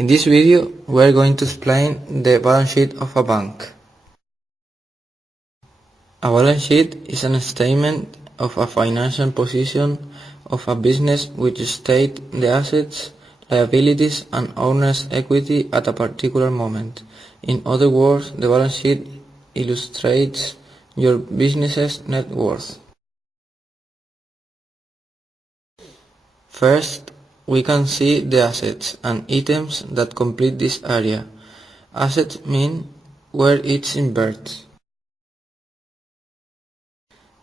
In this video, we are going to explain the balance sheet of a bank. A balance sheet is a statement of a financial position of a business which states the assets, liabilities and owner's equity at a particular moment. In other words, the balance sheet illustrates your business's net worth. First, we can see the assets and items that complete this area. Assets mean where it's inverted.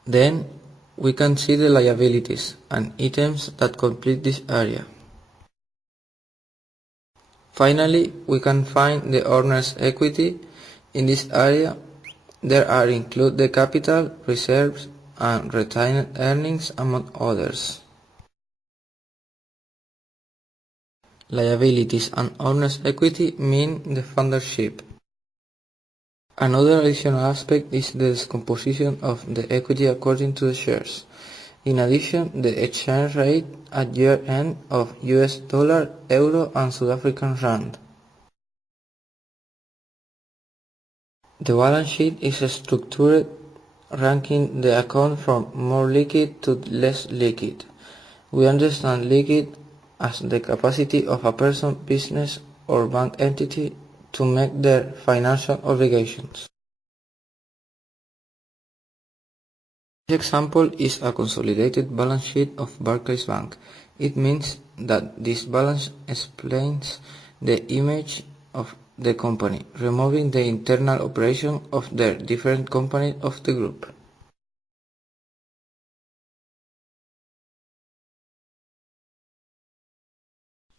Then, we can see the liabilities and items that complete this area. Finally, we can find the owner's equity. In this area, there are included the capital, reserves, and retained earnings, among others. Liabilities and owner's equity mean the fundership. Another additional aspect is the decomposition of the equity according to the shares. In addition, the exchange rate at year-end of US dollar, euro and South African rand. The balance sheet is structured ranking the account from more liquid to less liquid. We understand liquid as the capacity of a person, business or bank entity to make their financial obligations. This example is a consolidated balance sheet of Barclays Bank. It means that this balance explains the image of the company, removing the internal operation of the different companies of the group.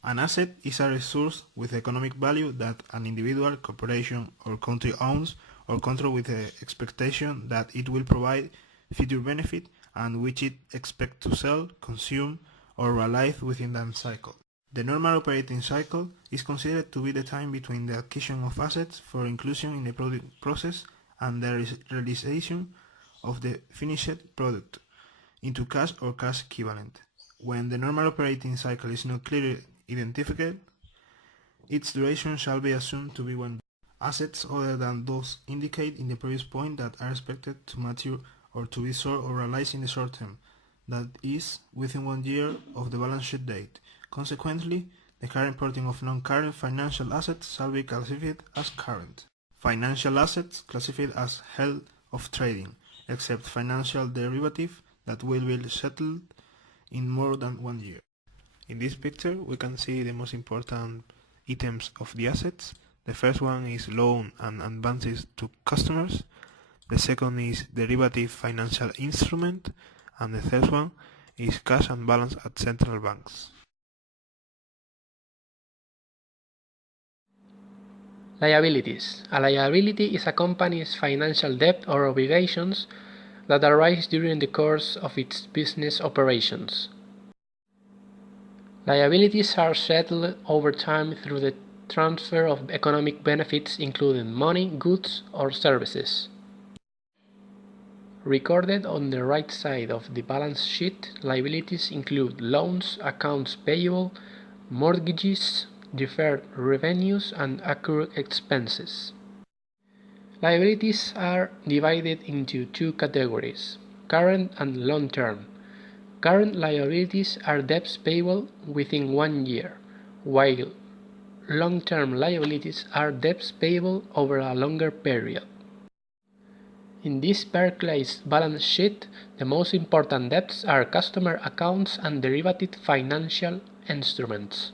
An asset is a resource with economic value that an individual, corporation, or country owns or controls with the expectation that it will provide future benefit and which it expects to sell, consume, or realize within that cycle. The normal operating cycle is considered to be the time between the acquisition of assets for inclusion in the product process and the realization of the finished product into cash or cash equivalent. When the normal operating cycle is not clearly identified, its duration shall be assumed to be 1 year. Assets other than those indicated in the previous point that are expected to mature or to be sold or realized in the short term, that is, within 1 year of the balance sheet date. Consequently, the current portion of non-current financial assets shall be classified as current. Financial assets classified as held of trading, except financial derivative that will be settled in more than 1 year. In this picture, we can see the most important items of the assets. The first one is loan and advances to customers. The second is derivative financial instrument. And the third one is cash and balance at central banks. Liabilities. A liability is a company's financial debt or obligations that arise during the course of its business operations. Liabilities are settled over time through the transfer of economic benefits including money, goods, or services. Recorded on the right side of the balance sheet, liabilities include loans, accounts payable, mortgages, deferred revenues, and accrued expenses. Liabilities are divided into two categories, current and long-term. Current liabilities are debts payable within 1 year, while long-term liabilities are debts payable over a longer period. In this Barclays balance sheet, the most important debts are customer accounts and derivative financial instruments.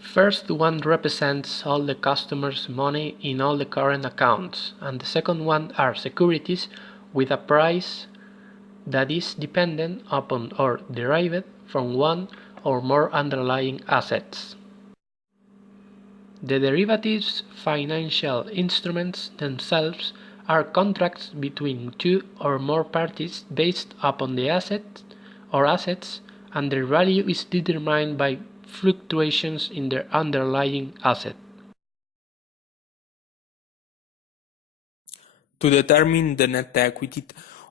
First one represents all the customers' money in all the current accounts, and the second one are securities with a price that is dependent upon or derived from one or more underlying assets. The derivatives financial instruments themselves are contracts between two or more parties based upon the asset or assets, and their value is determined by fluctuations in their underlying asset. To determine the net equity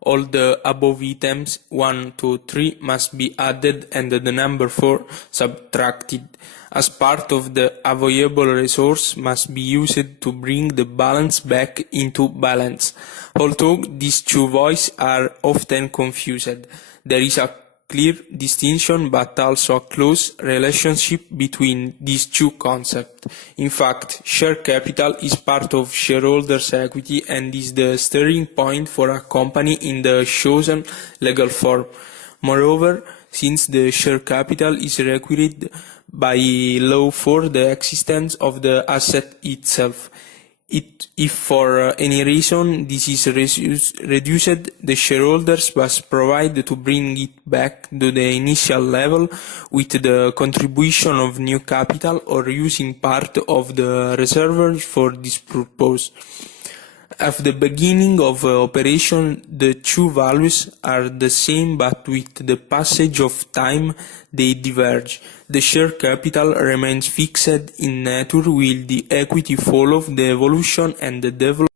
All the above items 1, 2, 3 must be added and the number 4 subtracted, as part of the available resource must be used to bring the balance back into balance. Although these two voices are often confused, there is a clear distinction but also a close relationship between these two concepts. In fact, share capital is part of shareholders' equity and is the starting point for a company in the chosen legal form. Moreover, since the share capital is required by law for the existence of the asset itself, if for any reason this is reduced, the shareholders must provide to bring it back to the initial level with the contribution of new capital or using part of the reserves for this purpose. At the beginning of operation, the two values are the same, but with the passage of time they diverge. The share capital remains fixed in nature while the equity follows the evolution and the development.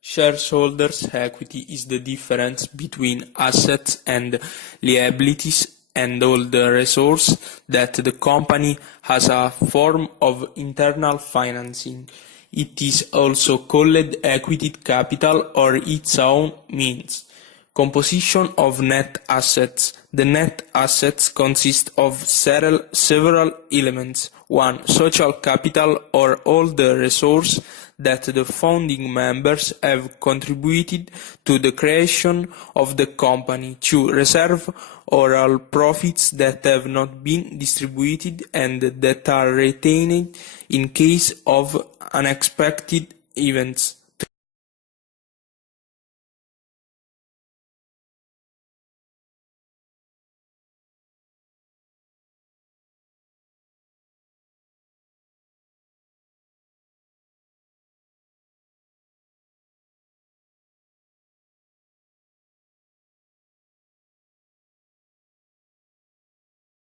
Shareholders' equity is the difference between assets and liabilities and all the resources that the company has, a form of internal financing. It is also called equity capital or its own means. Composition of net assets. The net assets consist of several elements. 1. Social capital, or all the resources that the founding members have contributed to the creation of the company. 2. Reserve, or all profits that have not been distributed and that are retained in case of unexpected events.